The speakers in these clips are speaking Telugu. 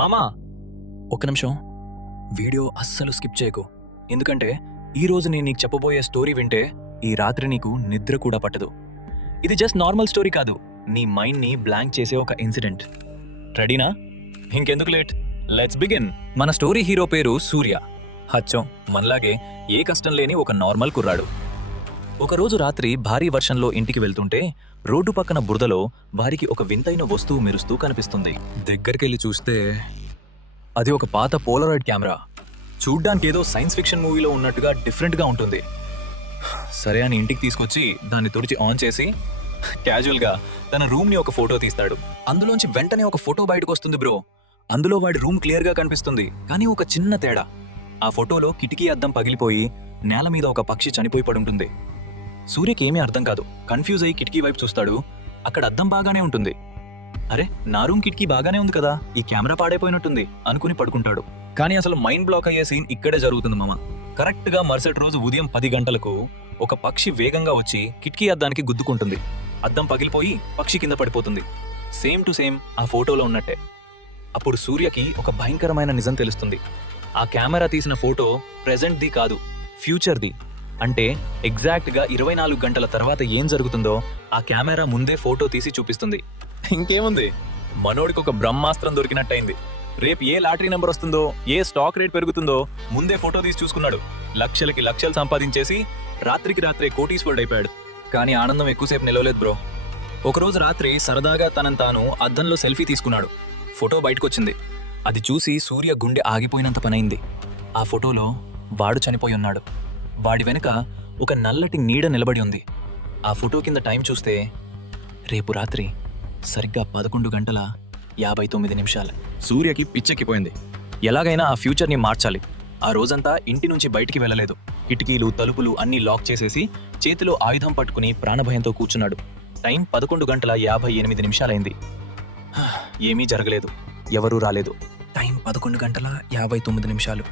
మామా ఒక్క నిమిషం, వీడియో అస్సలు స్కిప్ చేయకు. ఎందుకంటే ఈరోజు నేను నీకు చెప్పబోయే స్టోరీ వింటే ఈ రాత్రి నీకు నిద్ర కూడా పట్టదు. ఇది జస్ట్ నార్మల్ స్టోరీ కాదు, నీ మైండ్ని బ్లాంక్ చేసే ఒక ఇన్సిడెంట్. రెడీనా? ఇంకెందుకు లేట్, లెట్స్ బిగిన్. మన స్టోరీ హీరో పేరు సూర్య. హచ్చం మనలాగే ఏ కష్టం లేని ఒక నార్మల్ కుర్రాడు. ఒకరోజు రాత్రి భారీ వర్షంలో ఇంటికి వెళ్తుంటే రోడ్డు పక్కన బురదలో వారికి ఒక వింతైన వస్తువు మెరుస్తూ కనిపిస్తుంది. దగ్గరికెళ్ళి చూస్తే అది ఒక పాత పోలరాయిడ్ కెమెరా. చూడ్డానికి ఏదో సైన్స్ ఫిక్షన్ మూవీలో ఉన్నట్టుగా డిఫరెంట్గా ఉంటుంది. సరే అని ఇంటికి తీసుకొచ్చి దాన్ని తుడిచి ఆన్ చేసి క్యాజువల్గా తన రూమ్ని ఒక ఫోటో తీస్తాడు. అందులోంచి వెంటనే ఒక ఫోటో బయటకు వస్తుంది బ్రో. అందులో వాడి రూమ్ క్లియర్గా కనిపిస్తుంది, కానీ ఒక చిన్న తేడా. ఆ ఫోటోలో కిటికీ అద్దం పగిలిపోయి నేల మీద ఒక పక్షి చనిపోయి పడుంటుంది. సూర్యకి ఏమీ అర్థం కాదు. కన్ఫ్యూజ్ అయ్యి కిటికీ వైపు చూస్తాడు. అక్కడ అద్దం బాగానే ఉంటుంది. అరే, నా రూమ్ కిటికీ బాగానే ఉంది కదా, ఈ కెమెరా పాడైపోయినట్టుంది అనుకుని పడుకుంటాడు. కానీ అసలు మైండ్ బ్లాక్ అయ్యే సీన్ ఇక్కడే జరుగుతుంది మామ. కరెక్ట్గా మరుసటి రోజు ఉదయం 10 గంటలకు ఒక పక్షి వేగంగా వచ్చి కిటికీ అద్దానికి గుద్దుకుంటుంది. అద్దం పగిలిపోయి పక్షి కింద పడిపోతుంది. సేమ్ టు సేమ్ ఆ ఫోటోలో ఉన్నట్టే. అప్పుడు సూర్యకి ఒక భయంకరమైన నిజం తెలుస్తుంది. ఆ కెమెరా తీసిన ఫోటో ప్రెజెంట్ది కాదు, ఫ్యూచర్ది. అంటే ఎగ్జాక్ట్గా 24 గంటల తర్వాత ఏం జరుగుతుందో ఆ కెమెరా ముందే ఫోటో తీసి చూపిస్తుంది. ఇంకేముంది, మనోడికి ఒక బ్రహ్మాస్త్రం దొరికినట్టయింది. రేపు ఏ లాటరీ నెంబర్ వస్తుందో, ఏ స్టాక్ రేట్ పెరుగుతుందో ముందే ఫోటో తీసి చూసుకున్నాడు. లక్షలకి లక్షలు సంపాదించేసి రాత్రికి రాత్రే కోటీశ్వరుడు అయిపోయాడు. కానీ ఆనందం ఎక్కువసేపు నిలవలేదు బ్రో. ఒకరోజు రాత్రి సరదాగా తనని తాను అద్దంలో సెల్ఫీ తీసుకున్నాడు. ఫోటో బయటకొచ్చింది. అది చూసి సూర్య గుండె ఆగిపోయినంత పనైంది. ఆ ఫోటోలో వాడు చనిపోయి ఉన్నాడు. వాడి వెనుక ఒక నల్లటి నీడ నిలబడి ఉంది. ఆ ఫోటో కింద టైం చూస్తే రేపు రాత్రి సరిగ్గా 11:59. సూర్యకి పిచ్చెక్కిపోయింది. ఎలాగైనా ఆ ఫ్యూచర్ని మార్చాలి. ఆ రోజంతా ఇంటి నుంచి బయటికి వెళ్ళలేదు. కిటికీలు, తలుపులు అన్నీ లాక్ చేసేసి చేతిలో ఆయుధం పట్టుకుని ప్రాణభయంతో కూర్చున్నాడు. టైం 11:58 ఏమీ జరగలేదు, ఎవరూ రాలేదు. టైం 11:59.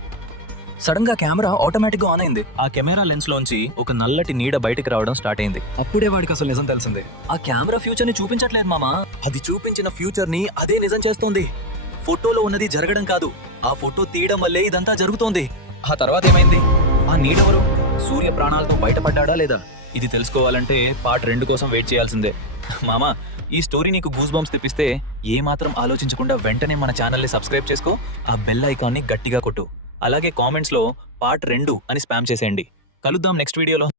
సడన్ గా కెమెరా ఆటోమేటిక్గా ఆన్ అయింది. ఆ కెమెరా లెన్స్ లోంచి ఒక నల్లటి నీడ బయటకు రావడం స్టార్ట్ అయింది. అప్పుడే వాడికి అసలు నిజం తెలిసింది. ఆ కెమెరా ఫ్యూచర్ ని చూపించట్లేదు మామా, అది చూపించిన ఫ్యూచర్ ని అదే నిజం చేస్తోంది. ఫోటోలో ఉన్నది జరగడం కాదు, ఆ ఫోటో తీయడం వల్లే ఇదంతా జరుగుతోంది. ఆ తర్వాత ఏమైంది? ఆ నీడెవరు? సూర్య ప్రాణాలతో బయటపడ్డా లేదా? ఇది తెలుసుకోవాలంటే పార్ట్ 2 కోసం వెయిట్ చేయాల్సిందే. మామా, ఈ స్టోరీ నీకు గూస్ బంప్స్ తెప్పిస్తే ఏమాత్రం ఆలోచించకుండా వెంటనే మన ఛానల్ని సబ్స్క్రైబ్ చేసుకో. ఆ బెల్ ఐకాన్ని గట్టిగా కొట్టు. అలాగే కామెంట్స్లో పార్ట్ 2 అని స్పామ్ చేసేయండి. కలుద్దాం నెక్స్ట్ వీడియోలో.